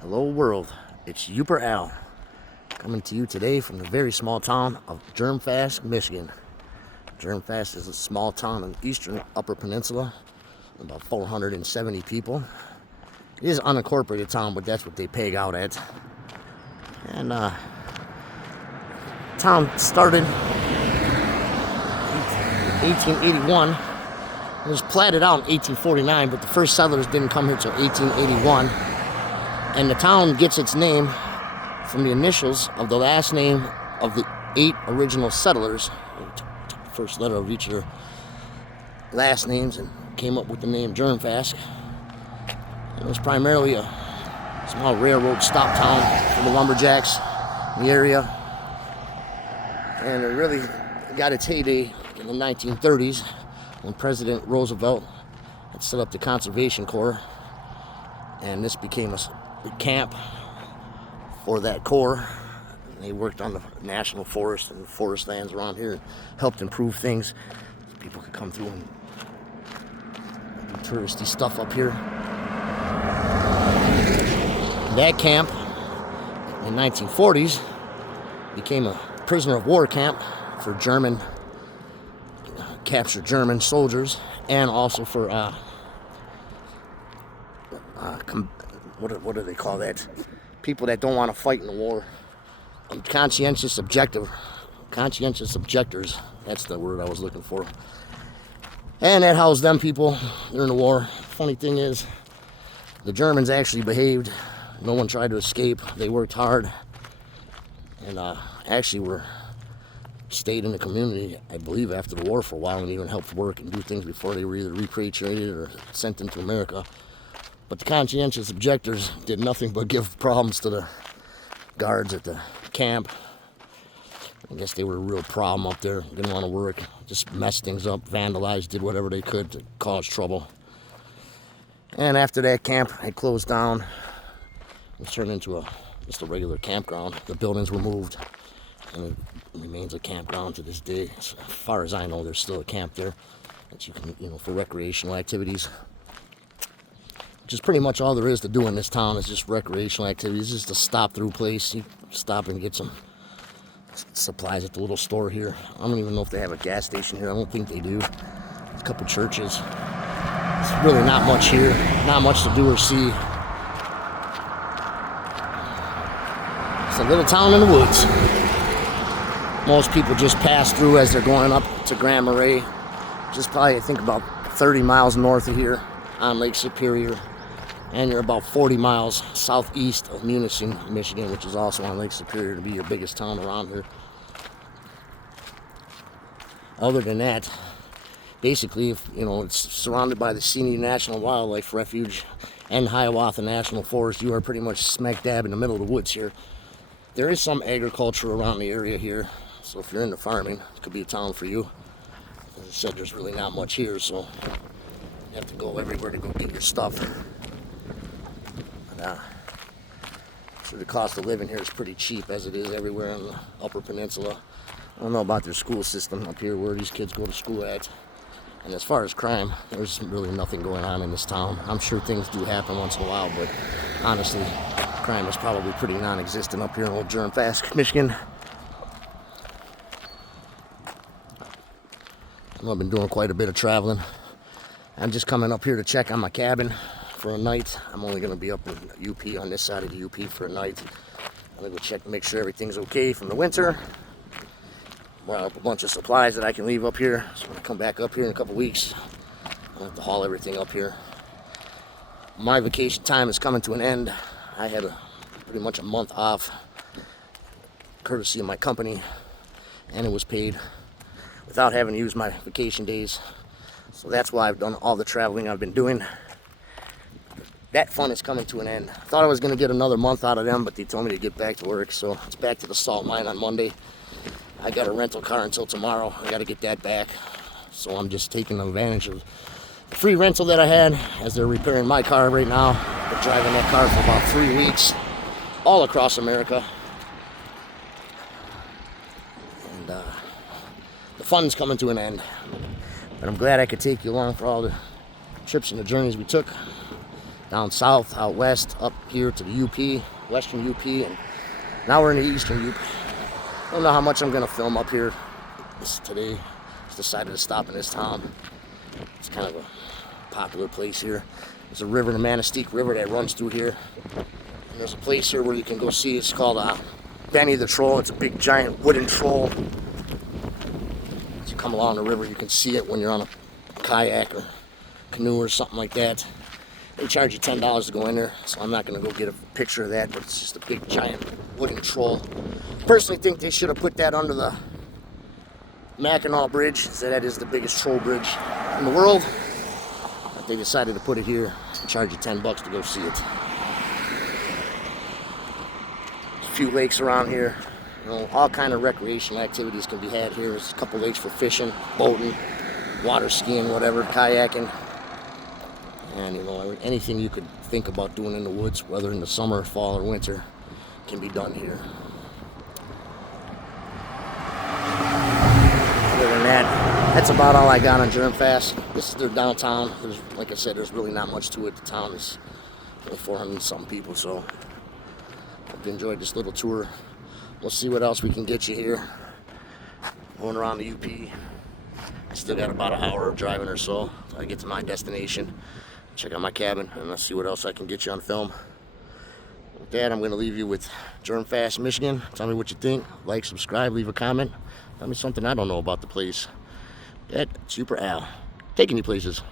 Hello world, it's Uper Al, coming to you today from the very small town of Germfask, Michigan. Germfask is a small town in the eastern Upper Peninsula, about 470 people. It is an unincorporated town, but that's what they peg out at. And town started in 1881. It was platted out in 1849, but the first settlers didn't come here until 1881. And the town gets its name from the initials of the last name of the 8 original settlers. They took the first letter of each of their last names and came up with the name Germfask. It was primarily a small railroad stop town for the lumberjacks in the area. And it really got its heyday in the 1930s when President Roosevelt had set up the Conservation Corps. And this became a camp for that corps. And they worked on the national forest and forest lands around here and helped improve things. People could come through and do touristy stuff up here. That camp in the 1940s became a prisoner of war camp for German captured German soldiers, and also for what do they call that? People that don't want to fight in the war. Conscientious objectors. That's the word I was looking for. And that housed them people during the war. Funny thing is, the Germans actually behaved. No one tried to escape. They worked hard, and actually stayed in the community, I believe, after the war for a while, and even helped work and do things before they were either repatriated or sent into America. But the conscientious objectors did nothing but give problems to the guards at the camp. I guess they were a real problem up there. Didn't want to work, just messed things up, vandalized, did whatever they could to cause trouble. And after that camp had closed down, it was turned into just a regular campground. The buildings were moved, and it remains a campground to this day. As far as I know, there's still a camp there that you can, for recreational activities. Which is pretty much all there is to do in this town, is just recreational activities. It's just a stop-through place. You stop and get some supplies at the little store here. I don't even know if they have a gas station here. I don't think they do. There's a couple churches. There's really not much here. Not much to do or see. It's a little town in the woods. Most people just pass through as they're going up to Grand Marais. Just probably, I think, about 30 miles north of here on Lake Superior. And you're about 40 miles southeast of Munising, Michigan, which is also on Lake Superior, to be your biggest town around here. Other than that, basically, it's surrounded by the Seney National Wildlife Refuge and Hiawatha National Forest. You are pretty much smack dab in the middle of the woods here. There is some agriculture around the area here, so if you're into farming, it could be a town for you. As I said, there's really not much here, so you have to go everywhere to go get your stuff. So the cost of living here is pretty cheap, as it is everywhere in the Upper Peninsula. I don't know about their school system up here, where these kids go to school at. And as far as crime, there's really nothing going on in this town. I'm sure things do happen once in a while, but honestly, crime is probably pretty non-existent up here in old Germfask, Michigan. I've been doing quite a bit of traveling. I'm just coming up here to check on my cabin for a night. I'm only going to be up in UP, on this side of the UP, for a night. I'm going to go check to make sure everything's okay from the winter. Brought up a bunch of supplies that I can leave up here. So when I come back up here in a couple weeks, I'll have to haul everything up here. My vacation time is coming to an end. I had pretty much a month off, courtesy of my company, and it was paid without having to use my vacation days. So that's why I've done all the traveling I've been doing. That fun is coming to an end. I thought I was going to get another month out of them, but they told me to get back to work. So it's back to the salt mine on Monday. I got a rental car until tomorrow. I got to get that back. So I'm just taking advantage of the free rental that I had, as they're repairing my car right now. I've been driving that car for about 3 weeks, all across America. And the fun's coming to an end. But I'm glad I could take you along for all the trips and the journeys we took. down south, out west, up here to the UP, western UP, and now we're in the eastern UP. I don't know how much I'm gonna film up here today. Just decided to stop in this town. It's kind of a popular place here. There's a river, the Manistee River, that runs through here. And there's a place here where you can go see. It's called Benny the Troll. It's a big giant wooden troll. As you come along the river, you can see it when you're on a kayak or canoe or something like that. They charge you $10 to go in there, so I'm not going to go get a picture of that, but it's just a big giant wooden troll. Personally think they should have put that under the Mackinac Bridge, so that is the biggest troll bridge in the world. But they decided to put it here and charge you $10 to go see it. A few lakes around here. You know, all kind of recreational activities can be had here. There's a couple lakes for fishing, boating, water skiing, whatever, kayaking. And you know, anything you could think about doing in the woods, whether in the summer, fall, or winter, can be done here. Other than that, that's about all I got on Germfask. This is their downtown. Like I said, there's really not much to it. The town is only 400 something people, so hope you enjoyed this little tour. We'll see what else we can get you here. Going around the UP. I still got about an hour of driving or so till I get to my destination. Check out my cabin, and let's see what else I can get you on film. With that, I'm going to leave you with Germfask, Michigan. Tell me what you think. Like, subscribe, leave a comment. Tell me something I don't know about the place. That's Super Al. Taking you places.